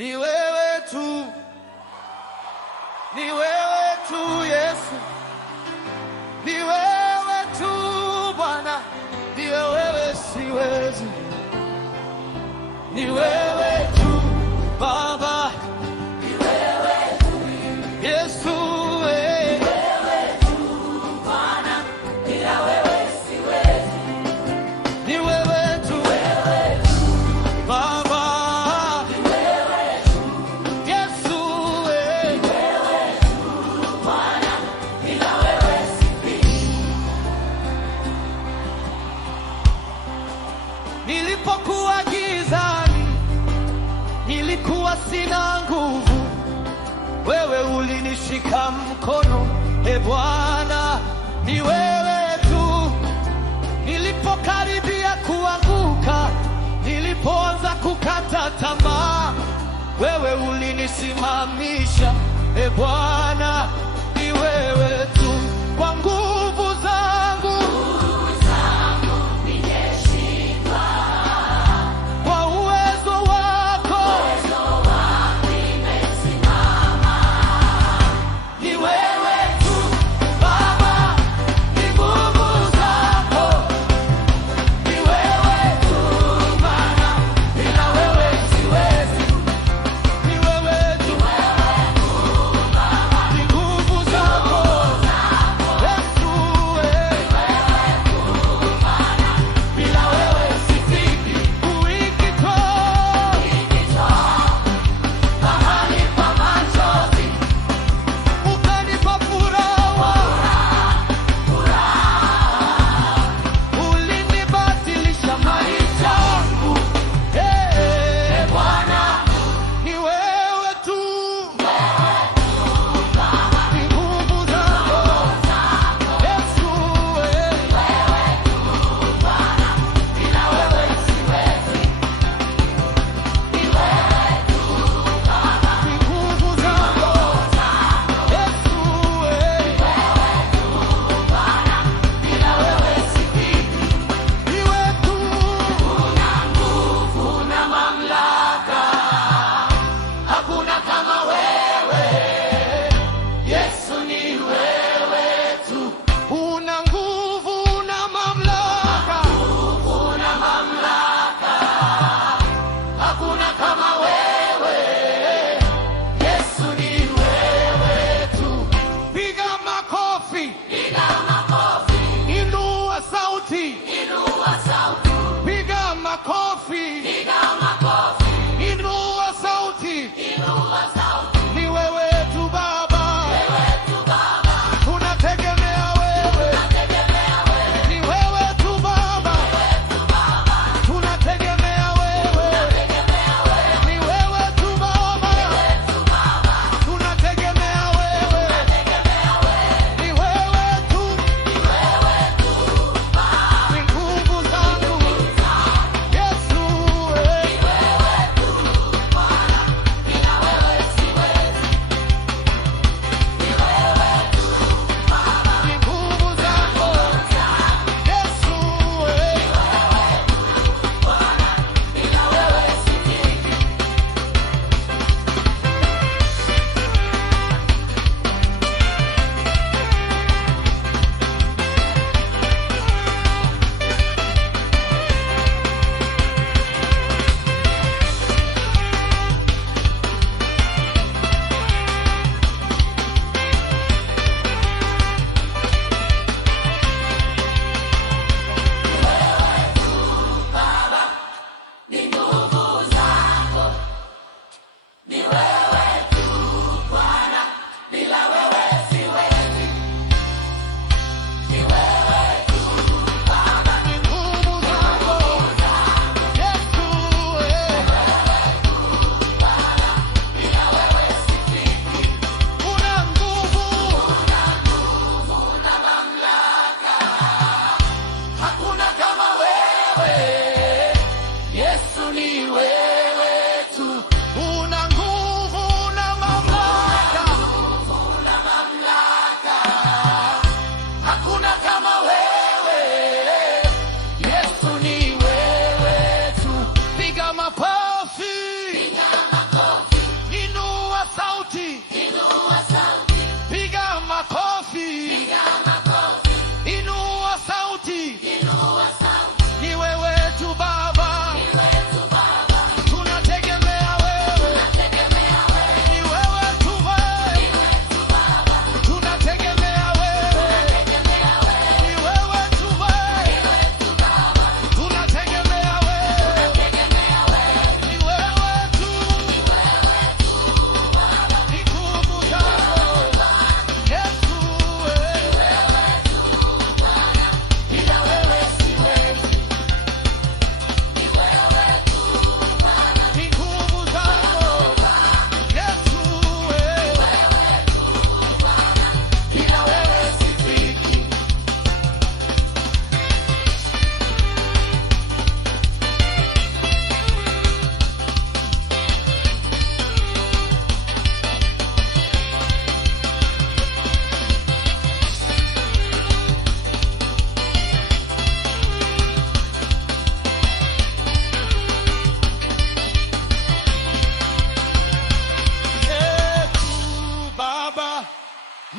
Ni wewe tu, ni wewe tu Yesu, ni wewe tu Bwana, ni wewe, siwezi. Ni wewe tu Baba, ni wewe tu Yesu, ni wewe tu Bwana, bila wewe siwezi. Ni wewe tu Baba, ni wewe tu Yesu, ni wewe tu Bwana, bila wewe siwezi. Nilipokuwa gizani, nilikuwa sina nguvu, wewe ulinishika mkono, e Bwana, ni wewe tu. Nilipokaribia kuanguka, nilipoanza kukata tamaa, wewe ulinisimamisha, e Bwana, ni wewe tu. Kwa nguvu zangu nimeshindwa, kwa uwezo wako nimesimama. Ni wewe tu Baba, ni nguvu zako, ni wewe tu Bwana, bila wewe siwezi. Ni wewe tu Baba, ni nguvu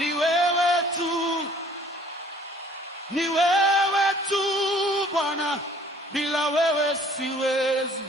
ni wewe tu, ni wewe tu Bwana, bila wewe siwezi.